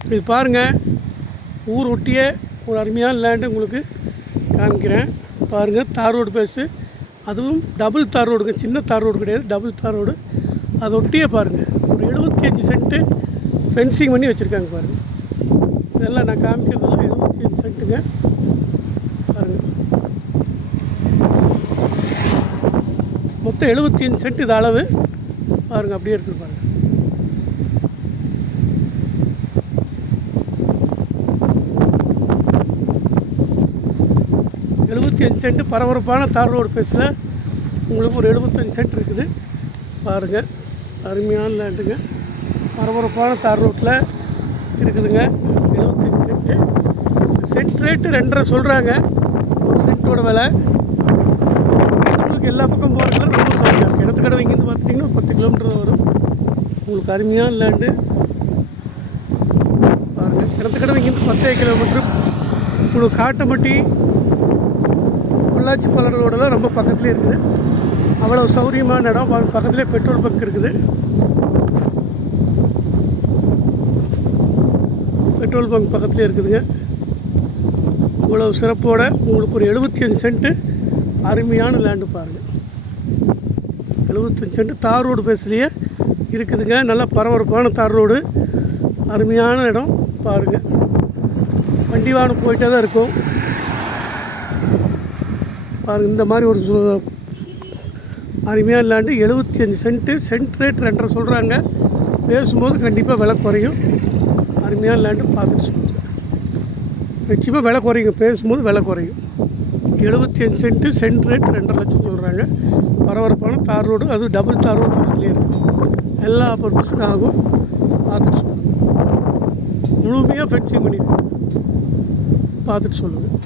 இது பாருங்கள், ஊர் ஒட்டிய ஒரு அருமையான லேண்டு உங்களுக்கு காமிக்கிறேன். பாருங்கள், தார் ரோடு பேஸு, அதுவும் டபுள் தார் ரோடுங்க, சின்ன தார் ரோடு கிடையாது, டபுள் தார் ரோடு. அதை ஒட்டியே பாருங்கள், ஒரு 75 சென்ட்டு ஃபென்சிங் பண்ணி வச்சுருக்காங்க பாருங்கள். இதெல்லாம் நான் காமிக்கிறதெல்லாம் 75 சென்ட்டுங்க. பாருங்கள், மொத்தம் 75 சென்ட் இது அளவு. பாருங்கள், அப்படியே இருக்குது பாருங்கள். சென்ட் பரபரப்பான தார் ரோடு ஃபேஸில் உங்களுக்கு ஒரு 75 சென்ட் இருக்குது. பாருங்கள், அருமையான லேண்டுங்க, பரபரப்பான தார் ரோட்டில் இருக்குதுங்க. 75 சென்ட்டு. சென்ட் ரேட்டு 2.5 சொல்கிறாங்க. ஒரு சென்ட்டோட விலை. உங்களுக்கு எல்லா பக்கம் போகிறதுனால ரொம்ப சௌகரியம் இருக்குது. இடத்து கடை இங்கேருந்து பார்த்துட்டிங்கன்னா ஒரு 10 கிலோமீட்டர் வரும். உங்களுக்கு அருமையான லேண்டு. பாருங்கள், இடத்து கடை இங்கேருந்து 10 கிலோமீட்டர். உங்களுக்கு காட்டம்பட்டி பொள்ளாச்சி பல்லட ரோடெல்லாம் ரொம்ப பக்கத்துலேயே இருக்குது. அவ்வளோ சௌகரியமான இடம். பக்கத்துலேயே பெட்ரோல் பங்க் இருக்குது. பெட்ரோல் பங்க் பக்கத்துலேயே இருக்குதுங்க. இவ்வளோ சிறப்போடு உங்களுக்கு ஒரு 75 சென்ட்டு அருமையான லேண்டு பாருங்கள். 75 சென்ட்டு தார் ரோடு ஃபேஸ்லேயே இருக்குதுங்க. நல்லா பரபரப்பான தார் ரோடு, அருமையான இடம். பாருங்கள், வண்டி வாகனம் போயிட்டே தான் இருக்கும். பாருங்கள், இந்த மாதிரி ஒரு அருமையான லேண்டு 75 சென்ட்டு. சென்ட் ரேட் 2.5 சொல்கிறாங்க. பேசும்போது கண்டிப்பாக விலை குறையும். அருமையான லேண்டு பார்த்துட்டு சொல்லுங்கள். நிச்சயமாக விலை குறையும், பேசும்போது விலை குறையும். 75 சென்ட்டு, சென்ட் ரேட் 2.5 லட்சம் சொல்கிறாங்க. பரபரப்பான தார் ரோடு, அதுவும் டபுள் தார் ரோடு பக்கத்துலேயே இருக்கும். எல்லா பர்பஸுக்கும் ஆகும். பார்த்துட்டு சொல்லுங்கள். முழுமையாக ஃபென்சிங் பண்ணியிருக்கோம். பார்த்துட்டு சொல்லுங்கள்.